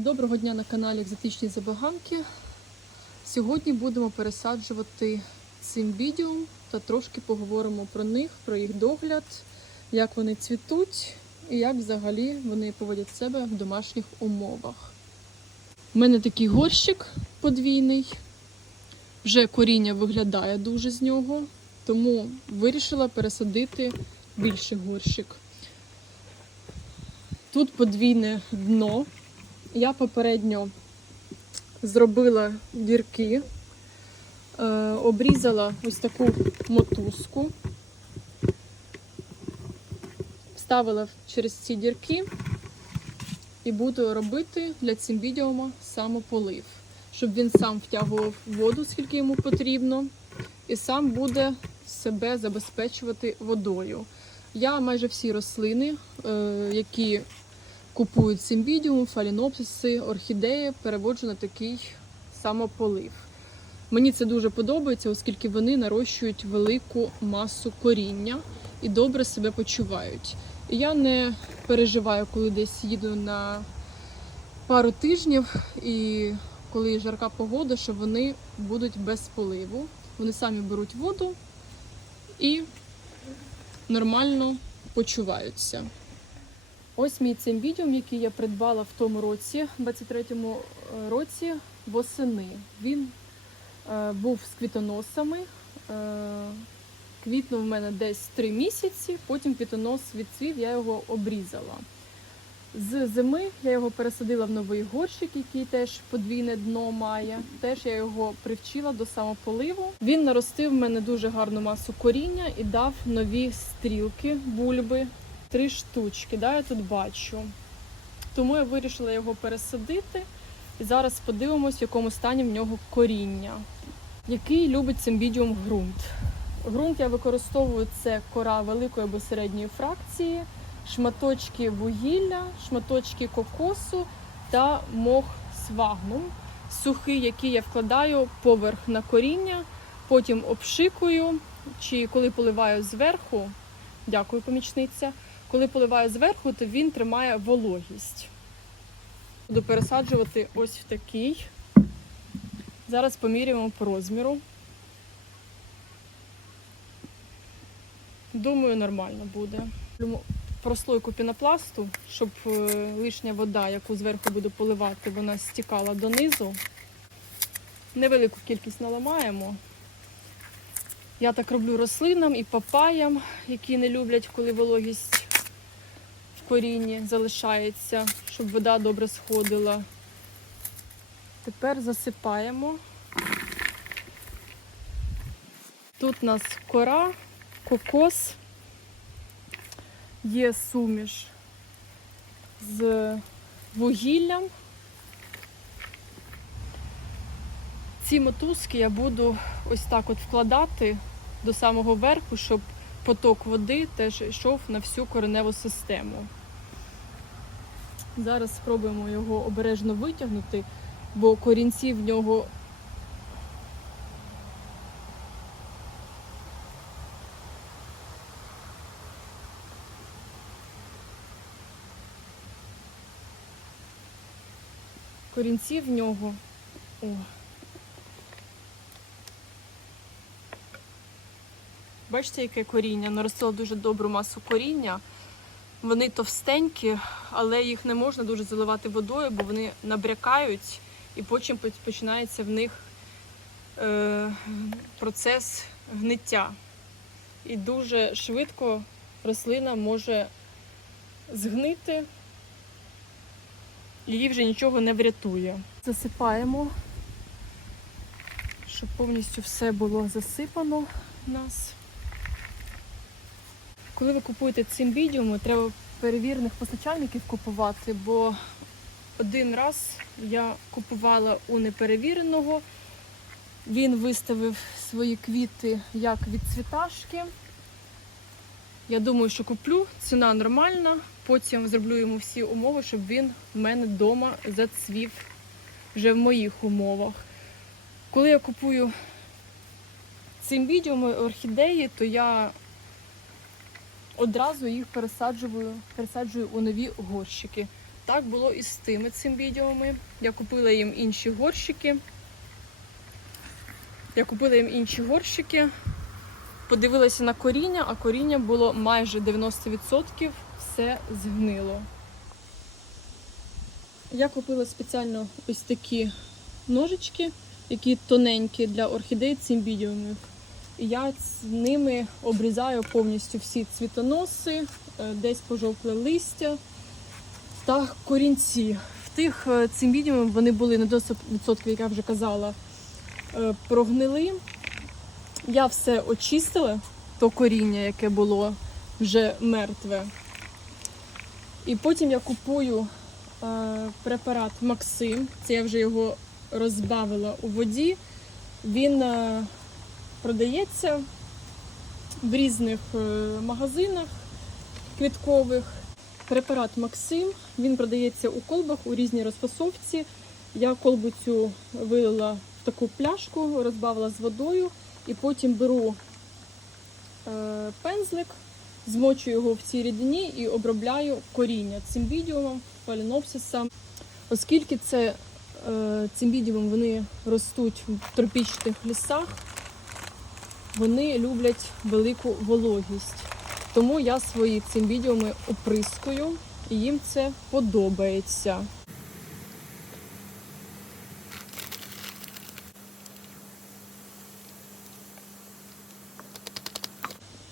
Доброго дня на каналі Екзотичні Забаганки. Сьогодні будемо пересаджувати цимбідіум та трошки поговоримо про них, про їх догляд, як вони цвітуть і як взагалі вони поводять себе в домашніх умовах. У мене такий горщик подвійний. Вже коріння виглядає дуже з нього, тому вирішила пересадити більший горщик. Тут подвійне дно. Я попередньо зробила дірки, е, обрізала ось таку мотузку, вставила через ці дірки і буду робити для цимбідіума самополив, щоб він сам втягував воду, скільки йому потрібно, і сам буде себе забезпечувати водою. Я майже всі рослини, е, які купують симбідіум, фалінопсиси, орхідеї, переводжу на такий самополив. Мені це дуже подобається, оскільки вони нарощують велику масу коріння і добре себе почувають. І я не переживаю, коли десь їду на пару тижнів, і коли жарка погода, що вони будуть без поливу. Вони самі беруть воду і нормально почуваються. Ось мій цимбідіум, який я придбала в тому році, 23-му році восени. Він е, був з квітоносами. Е, квітнув в мене десь 3 місяці, потім квітонос відцвів, я його обрізала. З зими я його пересадила в новий горщик, який теж подвійне дно має. Теж я його привчила до самополиву. Він наростив в мене дуже гарну масу коріння і дав нові стрілки, бульби три штучки, да, я тут бачу. Тому я вирішила його пересадити. І зараз подивимось, в якому стані в нього коріння. Який любить цимбідіум ґрунт. Ґрунт я використовую це кора великої або середньої фракції, шматочки вугілля, шматочки кокосу та мох свагнум. Сухий, який я вкладаю поверх на коріння, потім обшикую, чи коли поливаю зверху, дякую, помічниця. Коли поливаю зверху, то він тримає вологість. Буду пересаджувати ось в такий. Зараз поміряємо по розміру. Думаю, нормально буде. Прослойку пінопласту, щоб е, лишня вода, яку зверху буду поливати, вона стікала донизу. Невелику кількість наламаємо. Я так роблю рослинам і папаям, які не люблять, коли вологість корінні залишається, щоб вода добре сходила. Тепер засипаємо. Тут у нас кора, кокос, є суміш з вугіллям. Ці мотузки я буду ось так от вкладати до самого верху, щоб поток води теж йшов на всю кореневу систему. Зараз спробуємо його обережно витягнути, бо корінці в нього корінці в нього. О. Бачите, яке коріння? Наростило дуже добру масу коріння. Вони товстенькі, але їх не можна дуже заливати водою, бо вони набрякають і потім починається в них е, процес гниття. І дуже швидко рослина може згнити, її вже нічого не врятує. Засипаємо, щоб повністю все було засипано у нас. Коли ви купуєте цимбідіуми, треба перевірених постачальників купувати, бо один раз я купувала у неперевіреного, він виставив свої квіти як від цвіташки. Я думаю, що куплю, ціна нормальна, потім зроблю йому всі умови, щоб він в мене вдома зацвів вже в моїх умовах. Коли я купую цимбідіуми, орхідеї, то я одразу їх пересаджую, пересаджую у нові горщики. Так було і з тими цимбідіумами. Я купила їм інші горщики. Я купила їм інші горщики, подивилася на коріння, а коріння було майже 90% все згнило. Я купила спеціально ось такі ножички, які тоненькі для орхідей цимбідіумів. Я з ними обрізаю повністю всі цвітоноси, е, десь пожовкле листя та корінці. В тих е, цимбідіумів вони були на 90%, як я вже казала, е, прогнили. Я все очистила, то коріння, яке було вже мертве. І потім я купую препарат Максим. Це я вже його розбавила у воді. Він продається в різних е, магазинах квіткових. Препарат Максим. Він продається у колбах у різній розфасовці. Я колбу цю вилила в таку пляшку, розбавила з водою і потім беру е, пензлик, змочую його в цій рідині і обробляю коріння цим цимбідіумом, фаленопсисом. Оскільки це е, цимбідіум вони ростуть в тропічних лісах, вони люблять велику вологість. Тому я свої цимбідіуми оприскую, і їм це подобається.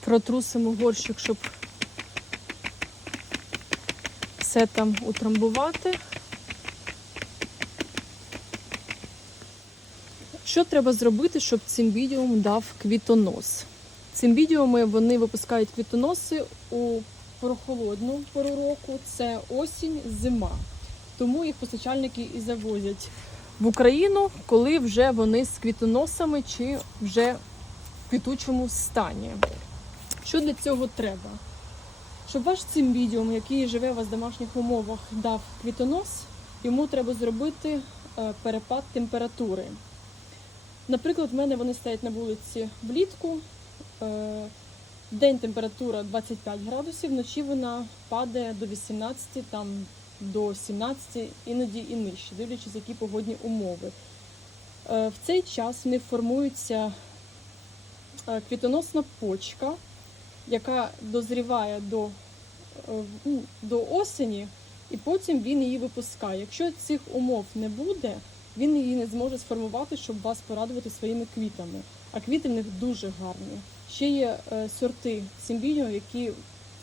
Протрусимо горщик, щоб все там утрамбувати. Що треба зробити, щоб цимбідіум дав квітонос? Цимбідіуми вони випускають квітоноси у прохолодну пору року, це осінь, зима. Тому їх постачальники і завозять в Україну, коли вже вони з квітоносами чи вже в квітучому стані. Що для цього треба? Щоб ваш цимбідіум, який живе у вас в домашніх умовах, дав квітонос, йому треба зробити е, перепад температури. Наприклад, в мене вони стоять на вулиці влітку. Е, День температура 25 градусів, вночі вона падає до 18, там, до 17, іноді і нижче, дивлячись, які погодні умови. Е, В цей час в них формується е, квітоносна почка, яка дозріває до, ну, до осені, і потім він її випускає. Якщо цих умов не буде, він її не зможе сформувати, щоб вас порадувати своїми квітами. А квіти в них дуже гарні. Ще є е, сорти симбіню, які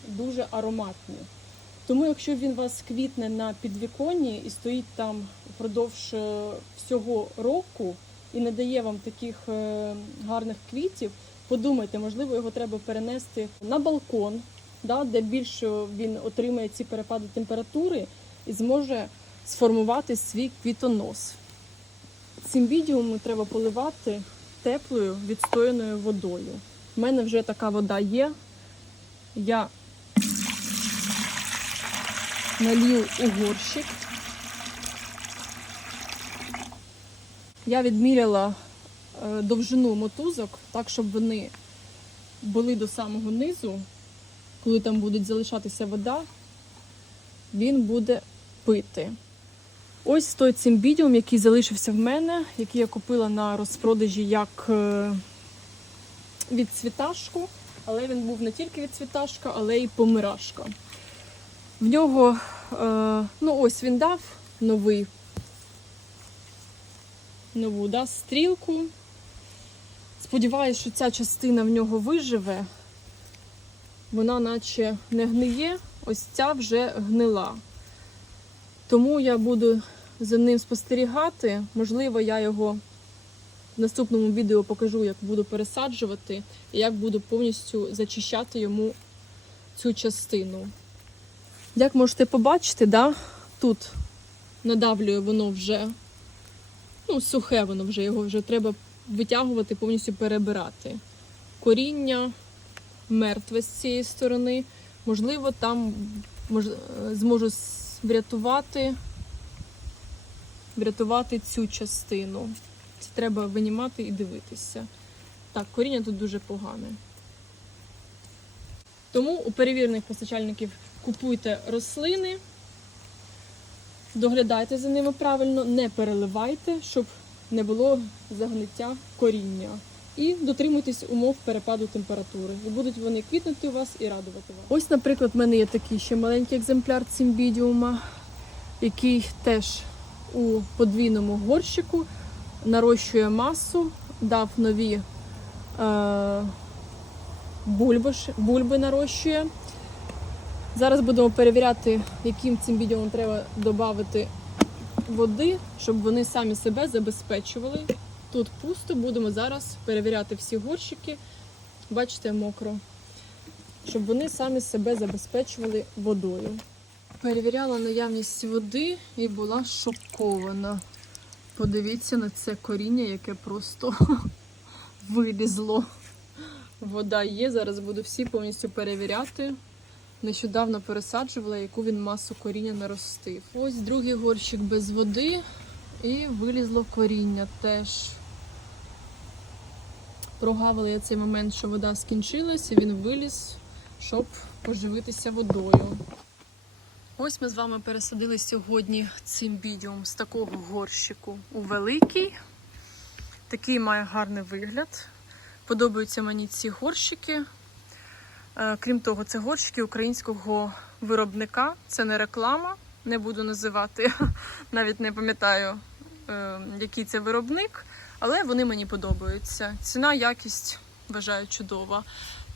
дуже ароматні. Тому, якщо він вас квітне на підвіконні і стоїть там впродовж е, всього року і не дає вам таких е, гарних квітів, подумайте, можливо, його треба перенести на балкон, да, де більше він отримає ці перепади температури і зможе сформувати свій квітонос. Цимбідіуму треба поливати теплою відстояною водою. У мене вже така вода є. Я налью у горщик. Я відміряла е, довжину мотузок, так, щоб вони були до самого низу. Коли там буде залишатися вода, він буде пити. Ось той цимбідіум, який залишився в мене, який я купила на розпродажі як е, відцвіташку, але він був не тільки відцвіташка, але й помирашка. В нього, е, ну ось він дав новий, нову да, стрілку. Сподіваюсь, що ця частина в нього виживе. Вона наче не гниє, ось ця вже гнила. Тому я буду за ним спостерігати. Можливо, я його в наступному відео покажу, як буду пересаджувати і як буду повністю зачищати йому цю частину. Як можете побачити, да, тут надавлює воно вже, ну, сухе воно вже, його вже треба витягувати, повністю перебирати. Коріння мертве з цієї сторони. Можливо, там мож, зможу с- врятувати, врятувати цю частину. Це треба винімати і дивитися. Так, коріння тут дуже погане. Тому у перевірених постачальників купуйте рослини. Доглядайте за ними правильно, не переливайте, щоб не було загниття коріння. І дотримуйтесь умов перепаду температури. І будуть вони квітнути у вас і радувати вас. Ось, наприклад, в мене є такий ще маленький екземпляр цимбідіума, який теж у подвійному горщику нарощує масу, дав нові е, бульби, бульби нарощує. Зараз будемо перевіряти, яким цимбідіумом треба додати води, щоб вони самі себе забезпечували. Тут пусто, будемо зараз перевіряти всі горщики. Бачите, мокро. Щоб вони самі себе забезпечували водою. Перевіряла наявність води і була шокована. Подивіться на це коріння, яке просто вилізло. Вода є, зараз буду всі повністю перевіряти. Нещодавно пересаджувала, яку він масу коріння наростив. Ось другий горщик без води і вилізло коріння теж. Прогавила я цей момент, що вода скінчилась, і він виліз, щоб поживитися водою. Ось ми з вами пересадили сьогодні цимбідіум з такого горщику у великий. Такий має гарний вигляд. Подобаються мені ці горщики. Е, Крім того, це горщики українського виробника. Це не реклама, не буду називати, навіть не пам'ятаю, е, який це виробник, але вони мені подобаються. Ціна, якість вважаю чудова.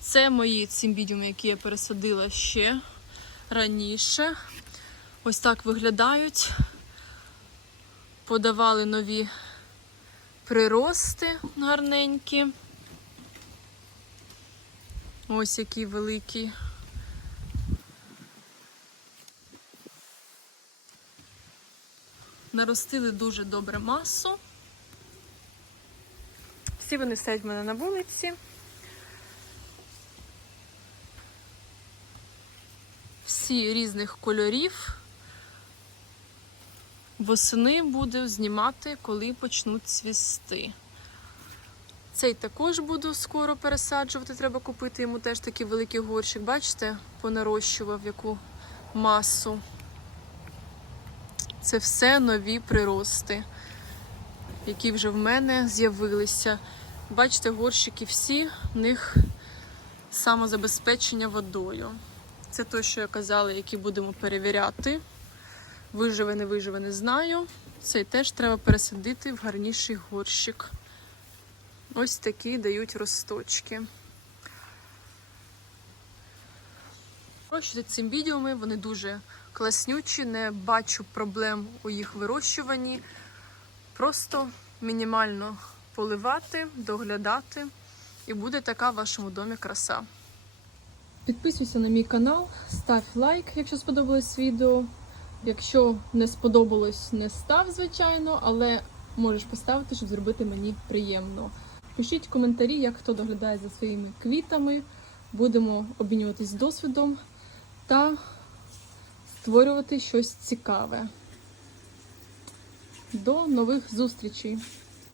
Це мої цимбідіуми, які я пересадила ще раніше. Ось так виглядають. Подавали нові прирости гарненькі. Ось який великий. Наростили дуже добре масу. Всі вони стоять в мене на вулиці. Всі різних кольорів. Восени буду знімати, коли почнуть цвісти. Цей також буду скоро пересаджувати. Треба купити йому теж такий великий горщик. Бачите, понарощував яку масу. Це все нові прирости, які вже в мене з'явилися. Бачите, горщики всі, в них самозабезпечення водою. Це те, що я казала, які будемо перевіряти. Виживе, не виживе, не знаю. Цей теж треба пересадити в гарніший горщик. Ось такі дають росточки. Вирощувати цимбідіуми, вони дуже класнючі, не бачу проблем у їх вирощуванні. Просто мінімально поливати, доглядати, і буде така в вашому домі краса. Підписуйся на мій канал, став лайк, якщо сподобалось відео. Якщо не сподобалось, не став, звичайно, але можеш поставити, щоб зробити мені приємно. Пишіть коментарі, як хто доглядає за своїми квітами. Будемо обмінюватись досвідом та створювати щось цікаве. До нових зустрічей!